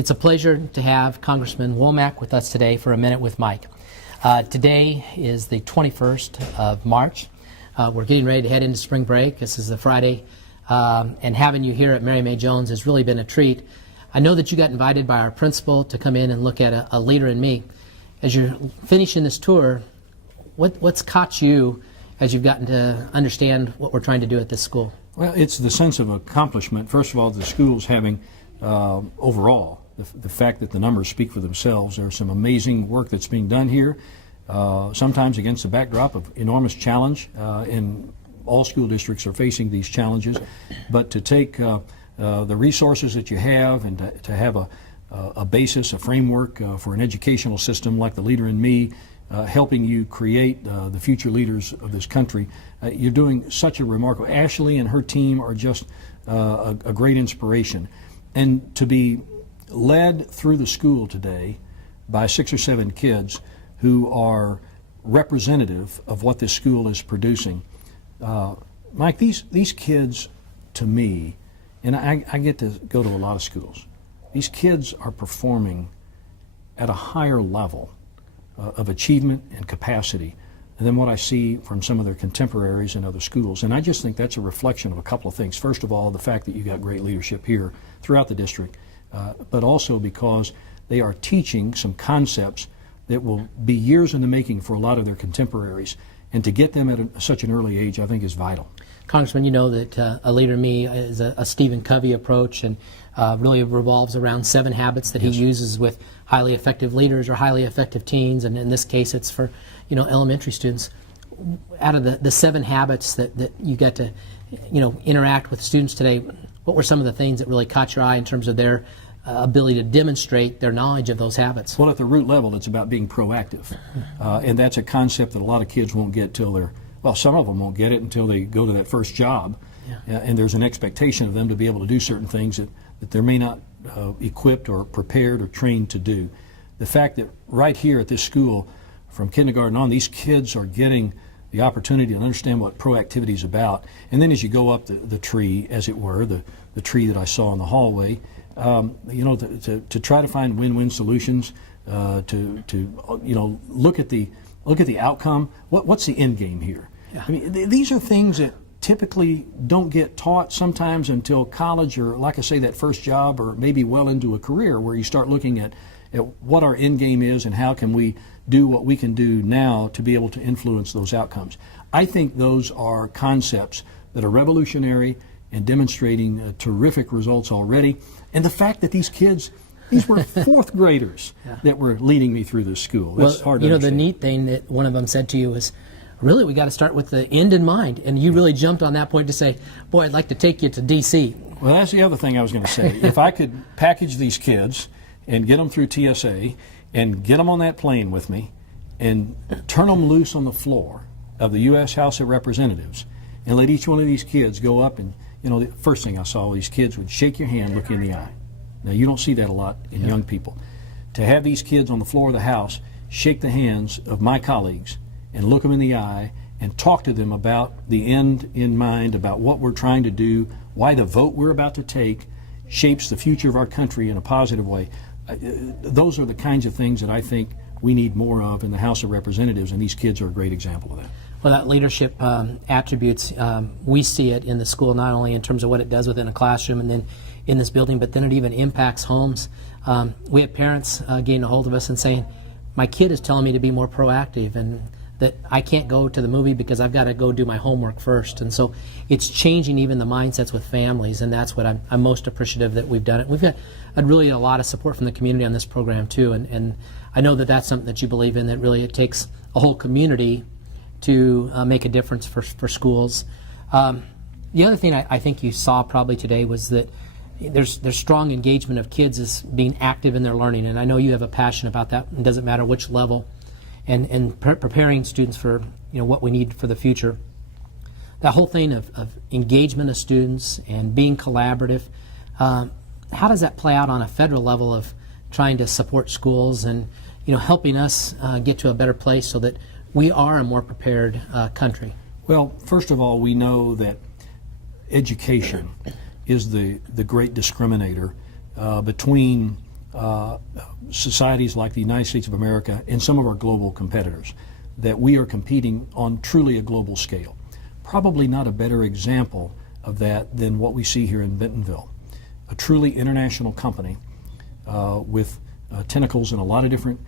It's a pleasure to have Congressman Womack with us today for A Minute with Mike. Today is the 21st of March. We're getting ready to head into spring break. This is the Friday, and having you here at Mary May Jones has really been a treat. I know that you got invited by our principal to come in and look at a leader in me. As you're finishing this tour, what's caught you as you've gotten to understand what we're trying to do at this school? Well, it's the sense of accomplishment. First of all, the school's having overall, the fact that the numbers speak for themselves. There's some amazing work that's being done here, sometimes against the backdrop of enormous challenge, and all school districts are facing these challenges. But to take the resources that you have and to have a basis, a framework for an educational system like the Leader in Me, helping you create the future leaders of this country, you're doing such a remarkable. Ashley and her team are just a great inspiration. And to be led through the school today by 6 or 7 kids who are representative of what this school is producing. Mike, these kids, to me, and I get to go to a lot of schools, these kids are performing at a higher level of achievement and capacity than what I see from some of their contemporaries in other schools. And I just think that's a reflection of a couple of things. First of all, the fact that you've got great leadership here throughout the district, but also because they are teaching some concepts that will be years in the making for a lot of their contemporaries. And to get them at such an early age, I think, is vital. Congressman, you know that A Leader in Me is a Stephen Covey approach, and really revolves around 7 habits that he uses with highly effective leaders or highly effective teens, and in this case it's for elementary students. Out of the 7 habits that you get to interact with students today, what were some of the things that really caught your eye in terms of their ability to demonstrate their knowledge of those habits? Well, at the root level, it's about being proactive, and that's a concept that a lot of kids won't get till they're, well, some of them won't get it until they go to that first job, and there's an expectation of them to be able to do certain things that they're may not equipped or prepared or trained to do. The fact that right here at this school, from kindergarten on, these kids are getting the opportunity to understand what proactivity is about. And then as you go up the tree, as it were, the tree that I saw in the hallway, to try to find win-win solutions, to look at the outcome. What's the end game here? Yeah. I mean, these are things that typically don't get taught sometimes until college, or like I say, that first job, or maybe well into a career, where you start looking at what our end game is and how can we do what we can do now to be able to influence those outcomes. I think those are concepts that are revolutionary and demonstrating terrific results already. And the fact that these kids, these were 4th graders that were leading me through this school. That's hard to understand. The neat thing that one of them said to you was, really, we got to start with the end in mind. And you really jumped on that point to say, boy, I'd like to take you to D.C. Well, that's the other thing I was going to say. If I could package these kids and get them through TSA and get them on that plane with me and turn them loose on the floor of the U.S. House of Representatives and let each one of these kids go up and, the first thing I saw, these kids would shake your hand, look you in the eye. Now, you don't see that a lot in young people. To have these kids on the floor of the House shake the hands of my colleagues and look them in the eye and talk to them about the end in mind, about what we're trying to do, why the vote we're about to take shapes the future of our country in a positive way. Those are the kinds of things that I think we need more of in the House of Representatives, and these kids are a great example of that. Well, that leadership attributes, we see it in the school, not only in terms of what it does within a classroom and then in this building, but then it even impacts homes. We have parents getting a hold of us and saying, my kid is telling me to be more proactive, and that I can't go to the movie because I've got to go do my homework first. And so it's changing even the mindsets with families, and that's what I'm most appreciative that we've done it. We've got really a lot of support from the community on this program too, and I know that that's something that you believe in, that really it takes a whole community to make a difference for schools. The other thing I think you saw probably today was that there's strong engagement of kids as being active in their learning, and I know you have a passion about that. It doesn't matter which level, and preparing students for what we need for the future. That whole thing of engagement of students and being collaborative, how does that play out on a federal level of trying to support schools and helping us get to a better place so that we are a more prepared country? Well, first of all, we know that education is the great discriminator between societies like the United States of America and some of our global competitors, that we are competing on truly a global scale. Probably not a better example of that than what we see here in Bentonville, a truly international company with tentacles in a lot of different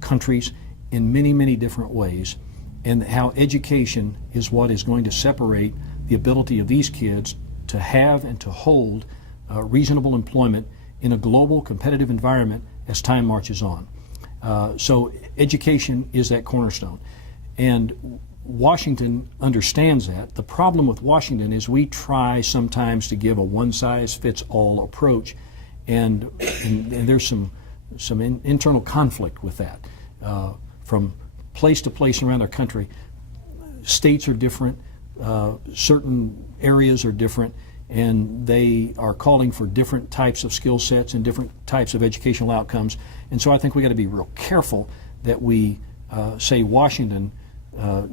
countries in many, many different ways, and how education is what is going to separate the ability of these kids to have and to hold reasonable employment in a global competitive environment as time marches on. So education is that cornerstone. And Washington understands that. The problem with Washington is we try sometimes to give a one-size-fits-all approach, and there's some internal conflict with that. From place to place around our country, states are different, certain areas are different, and they are calling for different types of skill sets and different types of educational outcomes. And so I think we got to be real careful that we say Washington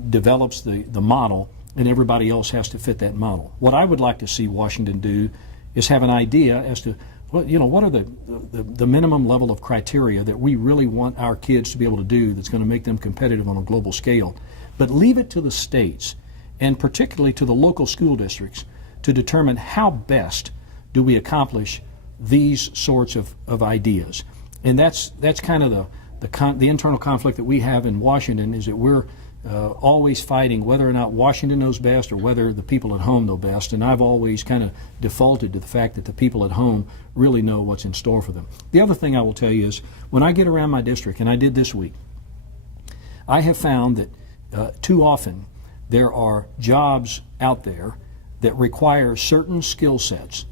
develops the model and everybody else has to fit that model. What I would like to see Washington do is have an idea as to what are the minimum level of criteria that we really want our kids to be able to do that's going to make them competitive on a global scale. But leave it to the states, and particularly to the local school districts, to determine how best do we accomplish these sorts of ideas. And that's kind of the internal conflict that we have in Washington, is that we're always fighting whether or not Washington knows best or whether the people at home know best. And I've always kind of defaulted to the fact that the people at home really know what's in store for them. The other thing I will tell you is, when I get around my district, and I did this week, I have found that too often there are jobs out there that require certain skill sets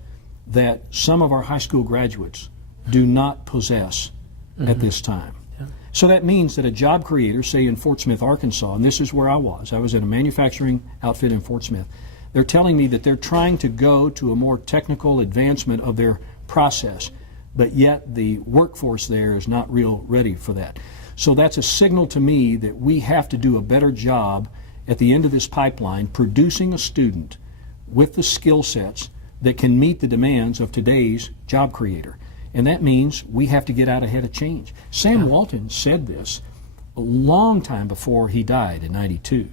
that some of our high school graduates do not possess at this time. Yeah. So that means that a job creator, say in Fort Smith, Arkansas, and this is where I was at a manufacturing outfit in Fort Smith, they're telling me that they're trying to go to a more technical advancement of their process, but yet the workforce there is not real ready for that. So that's a signal to me that we have to do a better job at the end of this pipeline producing a student with the skill sets that can meet the demands of today's job creator. And that means we have to get out ahead of change. Sam Walton said this a long time before he died in '92.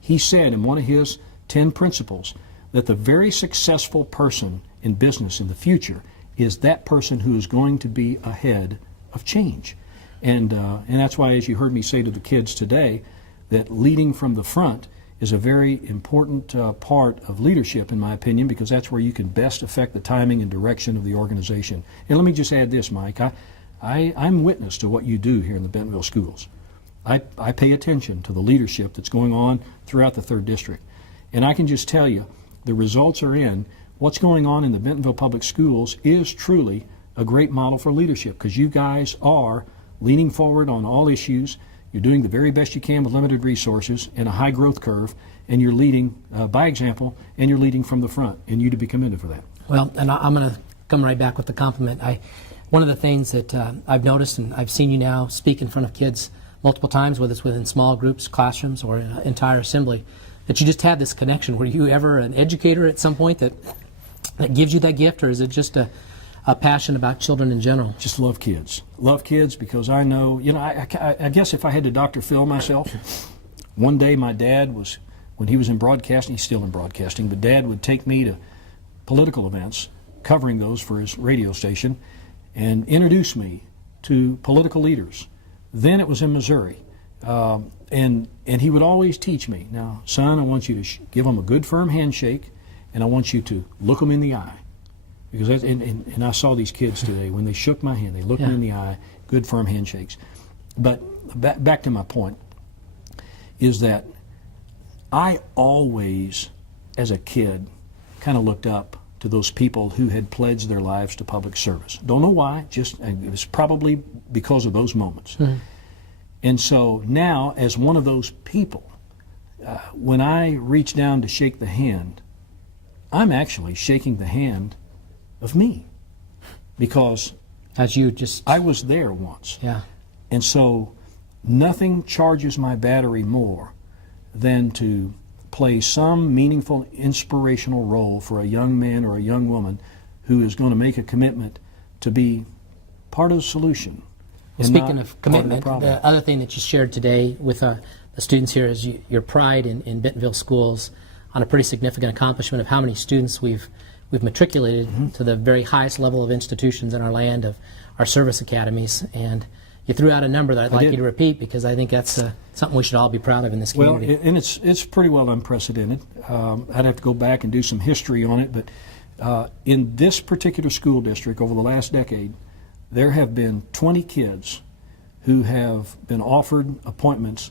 He said in one of his 10 principles that the very successful person in business in the future is that person who is going to be ahead of change. And that's why, as you heard me say to the kids today, that leading from the front is a very important part of leadership, in my opinion, because that's where you can best affect the timing and direction of the organization. And let me just add this, Mike. I'm witness to what you do here in the Bentonville schools. I pay attention to the leadership that's going on throughout the 3rd District. And I can just tell you, the results are in. What's going on in the Bentonville Public Schools is truly a great model for leadership, because you guys are leaning forward on all issues. You're doing the very best you can with limited resources and a high growth curve, and you're leading by example, and you're leading from the front, and you to be commended for that. Well, and I'm going to come right back with the compliment. One of the things that I've noticed, and I've seen you now speak in front of kids multiple times, whether it's within small groups, classrooms, or an entire assembly, that you just have this connection. Were you ever an educator at some point that gives you that gift, or is it just a passion about children in general? Just love kids. Love kids because I know, I guess if I had to Dr. Phil myself, one day my dad was, when he was in broadcasting, he's still in broadcasting, but Dad would take me to political events, covering those for his radio station, and introduce me to political leaders. Then it was in Missouri. And he would always teach me, now, son, I want you to give them a good firm handshake, and I want you to look them in the eye. Because and I saw these kids today, when they shook my hand, they looked me in the eye, good firm handshakes. But back to my point, is that I always, as a kid, kind of looked up to those people who had pledged their lives to public service. Don't know why, just it was probably because of those moments. Mm-hmm. And so now, as one of those people, when I reach down to shake the hand, I'm actually shaking the hand of me, because I was there once. Yeah. And so nothing charges my battery more than to play some meaningful, inspirational role for a young man or a young woman who is going to make a commitment to be part of the solution. Well, and speaking not of part commitment, problem. the other thing that you shared today with the students here is your pride in Bentonville schools on a pretty significant accomplishment of how many students we've matriculated to the very highest level of institutions in our land of our service academies. And you threw out a number that I'd like you to repeat, because I think that's something we should all be proud of in this community. Well, and it's pretty well unprecedented. I'd have to go back and do some history on it, but in this particular school district over the last decade, there have been 20 kids who have been offered appointments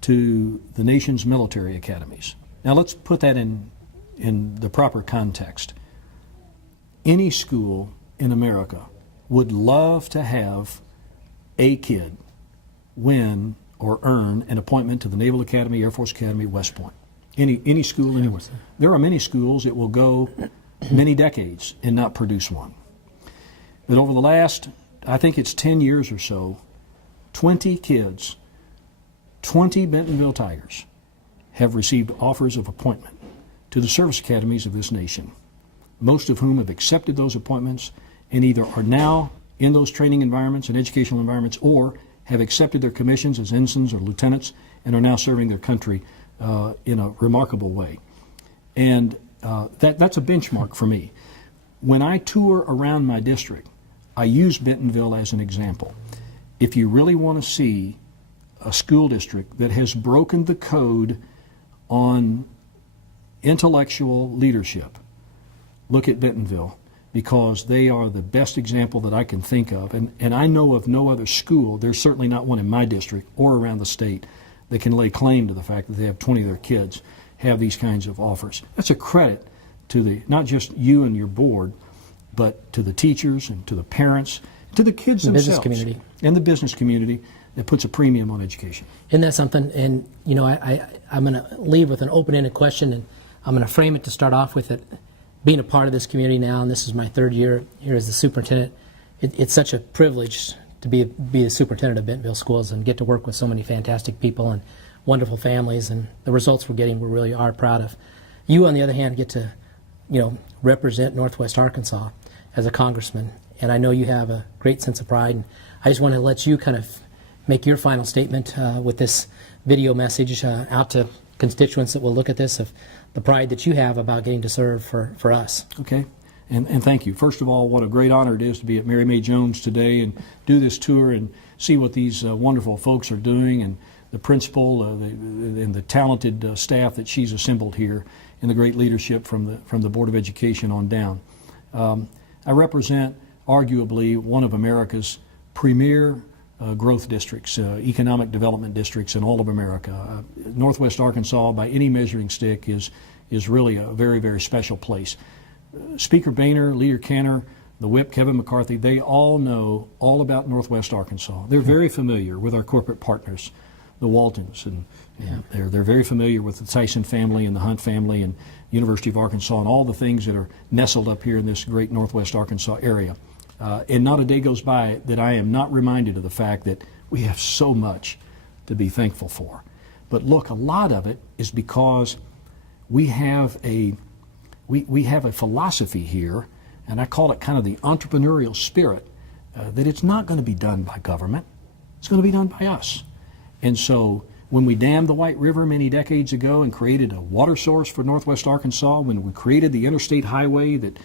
to the nation's military academies. Now let's put that in the proper context. Any school in America would love to have a kid win or earn an appointment to the Naval Academy, Air Force Academy, West Point. Any school anywhere. There are many schools that will go many decades and not produce one. But over the last, I think it's 10 years or so, 20 kids, 20 Bentonville Tigers, have received offers of appointment to the service academies of this nation, most of whom have accepted those appointments and either are now in those training environments and educational environments, or have accepted their commissions as ensigns or lieutenants and are now serving their country in a remarkable way. And that's a benchmark for me. When I tour around my district, I use Bentonville as an example. If you really want to see a school district that has broken the code on intellectual leadership, look at Bentonville, because they are the best example that I can think of. And I know of no other school, there's certainly not one in my district or around the state, that can lay claim to the fact that they have 20 of their kids have these kinds of offers. That's a credit to not just you and your board, but to the teachers and to the parents, to the kids themselves. Business community. And the business community that puts a premium on education. Isn't that something? And, you know, I'm going to leave with an open-ended question, and I'm going to frame it to start off with it. Being a part of this community now, and this is my third year here as the superintendent, it's such a privilege to be the superintendent of Bentonville Schools and get to work with so many fantastic people and wonderful families, and the results we're getting we really are proud of. You, on the other hand, get to, you know, represent Northwest Arkansas as a congressman, and I know you have a great sense of pride, and I just want to let you kind of make your final statement with this video message out to constituents that will look at this, of the pride that you have about getting to serve for us. Okay, and thank you. First of all, what a great honor it is to be at Mary May Jones today and do this tour and see what these wonderful folks are doing, and the principal and the talented staff that she's assembled here, and the great leadership from the Board of Education on down. I represent arguably one of America's premier growth districts, economic development districts in all of America. Northwest Arkansas, by any measuring stick, is really a very, very special place. Speaker Boehner, Leader Cantor, the Whip, Kevin McCarthy, they all know all about Northwest Arkansas. They're very familiar with our corporate partners, the Waltons, and they're very familiar with the Tyson family and the Hunt family and University of Arkansas and all the things that are nestled up here in this great Northwest Arkansas area. And not a day goes by that I am not reminded of the fact that we have so much to be thankful for. But look, a lot of it is because we have a philosophy here, and I call it kind of the entrepreneurial spirit, that it's not going to be done by government. It's going to be done by us. And so when we dammed the White River many decades ago and created a water source for Northwest Arkansas, when we created the interstate highway that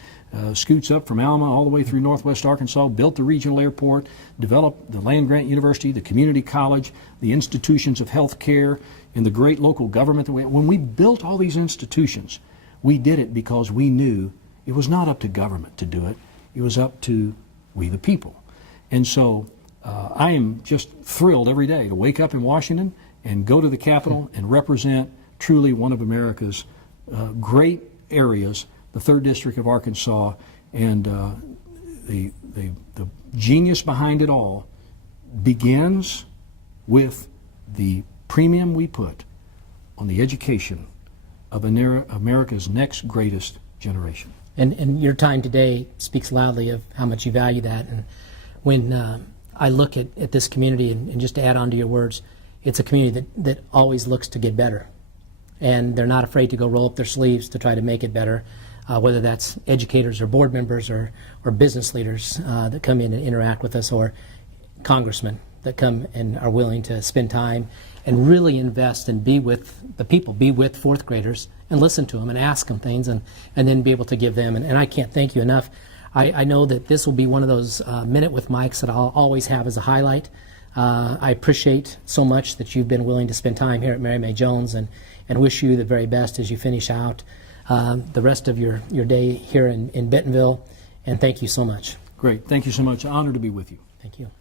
scoots up from Alma all the way through Northwest Arkansas, built the regional airport, developed the land-grant university, the community college, the institutions of health care, and the great local government. When we built all these institutions, we did it because we knew it was not up to government to do it. It was up to we the people. And so I am just thrilled every day to wake up in Washington and go to the Capitol and represent truly one of America's great areas, the 3rd District of Arkansas, and the genius behind it all begins with the premium we put on the education of America's next greatest generation. And your time today speaks loudly of how much you value that. And when I look at this community, and just to add on to your words, it's a community that always looks to get better. And they're not afraid to go roll up their sleeves to try to make it better. whether that's educators or board members or business leaders that come in and interact with us, or congressmen that come and are willing to spend time and really invest and be with the people, be with fourth graders and listen to them and ask them things, and then be able to give them. And I can't thank you enough. I know that this will be one of those Minute with Mikes that I'll always have as a highlight. I appreciate so much that you've been willing to spend time here at Mary May Jones, and wish you the very best as you finish out the rest of your day here in Bentonville. And thank you so much. Great. Thank you so much. Honored to be with you. Thank you.